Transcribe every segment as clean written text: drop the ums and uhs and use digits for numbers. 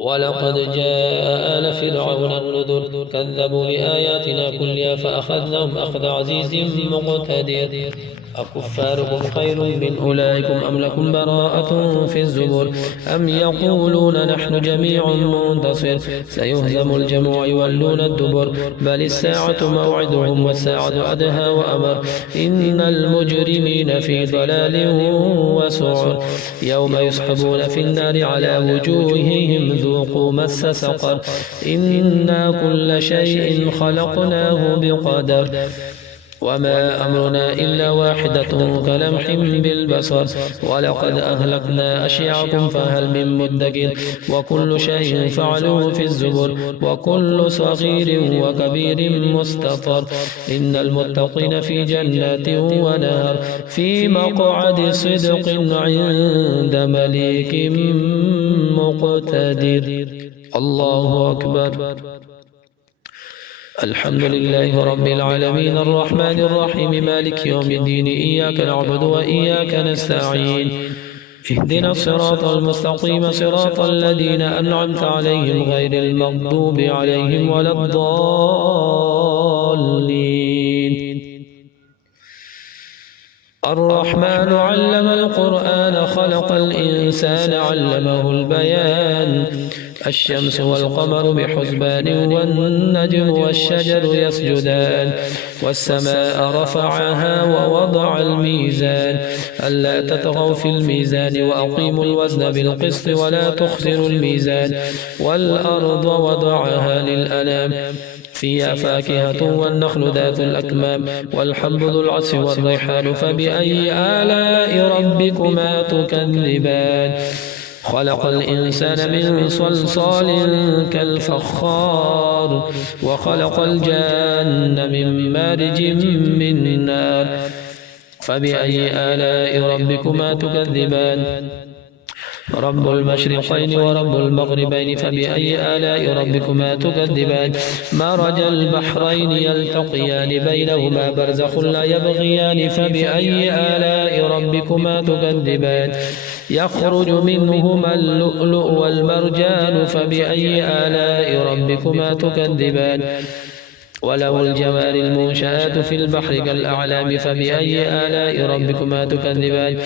ولقد جاء آل فرعون النذر كذبوا بآياتنا كلها فأخذناهم أخذ عزيز مقتدر أكفاركم خير من أولئكم أم لكم براءة في الزبر أم يقولون نحن جميع منتصر سيهزم الجمع يولون الدبر بل الساعة موعدهم والساعة أدهى وأمر إن المجرمين في ضلال وسعر يوم يسحبون في النار على وجوههم ذوقوا مس سقر إنا كل شيء خلقناه بقدر وما أمرنا إلا واحدة كلمح بالبصر ولقد أهلكنا أشياعكم فهل من مدكر وكل شيء فعلوه في الزبر وكل صغير وكبير مستطر إن المتقين في جنات ونهر في مقعد صدق عند مليك مقتدر. الله أكبر. الحمد لله رب العالمين الرحمن الرحيم مالك يوم الدين إياك نعبد وإياك نستعين اهدنا الصراط المستقيم صراط الذين أنعمت عليهم غير المغضوب عليهم ولا الضالين. الرحمن علم القرآن خلق الإنسان علمه البيان الشمس والقمر بحسبان والنجم والشجر يسجدان والسماء رفعها ووضع الميزان ألا تطغوا في الميزان وأقيموا الوزن بالقسط ولا تخسروا الميزان والأرض وضعها للأنام فيها فاكهة والنخل ذات الأكمام والحب ذو العصف والريحان فبأي آلاء ربكما تكذبان خلق الإنسان من صلصال كالفخار وخلق الجان من مارج من نار فبأي آلاء ربكما تكذبان رب المشرقين ورب المغربين فبأي آلاء ربكما تكذبان مرج البحرين يلتقيان بينهما برزخ لا يبغيان فبأي آلاء ربكما تكذبان يخرج منهما اللؤلؤ والمرجان فبأي آلاء ربكما تكذبان وله الجوار المنشآت في البحر كالأعلام فبأي آلاء ربكما تكذبان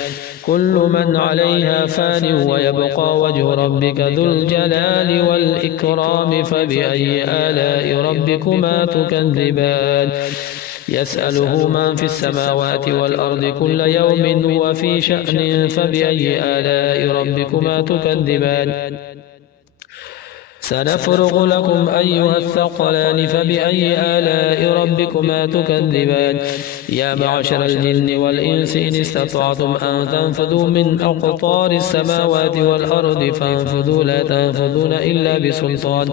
كل من عليها فان ويبقى وجه ربك ذو الجلال والإكرام فبأي آلاء ربكما تكذبان يسأله من في السماوات والأرض كل يوم هو في شأن فبأي آلاء ربكما تكذبان سنفرغ لكم أيها الثقلان فبأي آلاء ربكما تكذبان يا معشر الجن والإنس إن استطعتم أن تنفذوا من أقطار السماوات والأرض فانفذوا لا تنفذون إلا بسلطان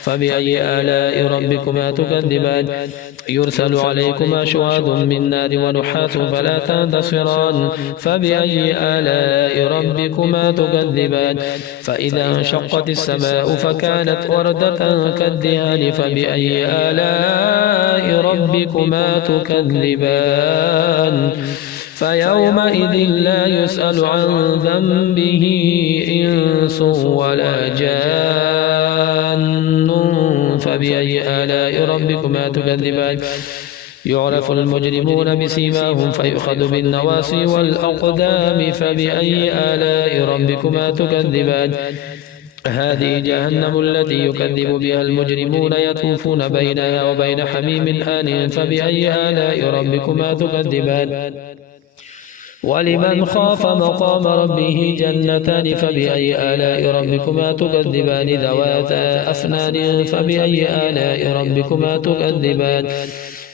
فبأي آلاء ربكما تكذبان يرسل عليكما شواظ من نار ونحاس فلا تنتصران فبأي آلاء ربكما تكذبان فإذا انشقت السماء فكانت وردة كالدهان فبأي آلاء ربكما تكذبان فيومئذ لا يسأل عن ذنبه إنس ولا جان فبأي آلاء ربكما تكذبان يعرف المجرمون بسيماهم فيؤخذ بالنواصي والأقدام فبأي آلاء ربكما تكذبان هذه جهنم التي يكذب بها المجرمون يطوفون بينها وبين حميم آن فبأي آلاء ربكما تكذبان ولمن خاف مقام ربه جنتان فبأي آلاء ربكما تكذبان ذواتا أفنان فبأي آلاء ربكما تكذبان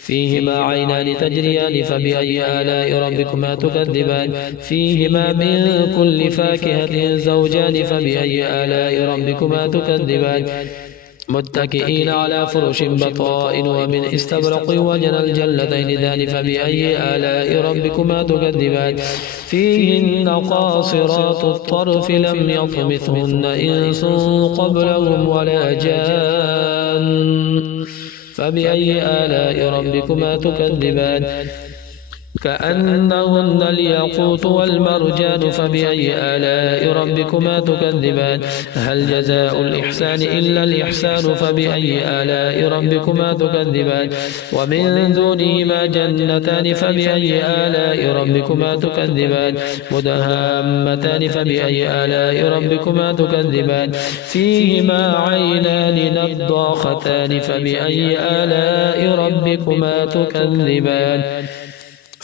فيهما عينان تجريان فبأي آلاء ربكما تكذبان فيهما من كل فاكهة زوجان فبأي آلاء ربكما تكذبان متكئين على فرش بطائن ومن استبرق وجنى الجنتين دان فبأي آلاء ربكما تكذبان فيهن قاصرات الطرف لم يطمثهن إنس قبلهم ولا جان فبأي آلاء ربكما تكذبان كأنهن الياقوت والمرجان فبأي آلاء ربكما تكذبان هل جزاء الإحسان إلا الإحسان فبأي آلاء ربكما تكذبان ومن دونهما جنتان فبأي آلاء ربكما تكذبان مدهامتان فبأي آلاء ربكما تكذبان فيهما عينان نضاختان فبأي آلاء ربكما تكذبان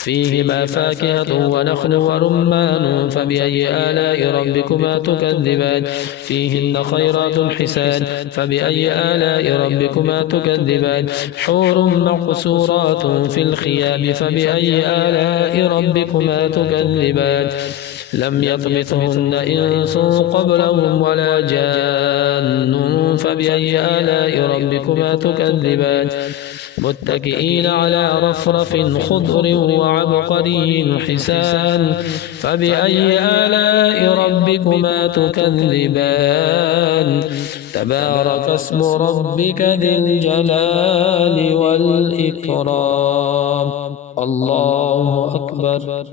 فيهما فاكهة ونخل ورمان فبأي آلاء ربكما تكذبان فيهن خيرات حسان فبأي آلاء ربكما تكذبان حور مقصورات في الخيام فبأي آلاء ربكما تكذبان لم يطمثهن إنس قبلهم ولا جان فبأي آلاء ربكما تكذبان متكئين على رفرف خضر وعبقري حسان فبأي آلاء ربكما تكذبان تبارك اسم ربك ذي الجلال والإكرام الله أكبر.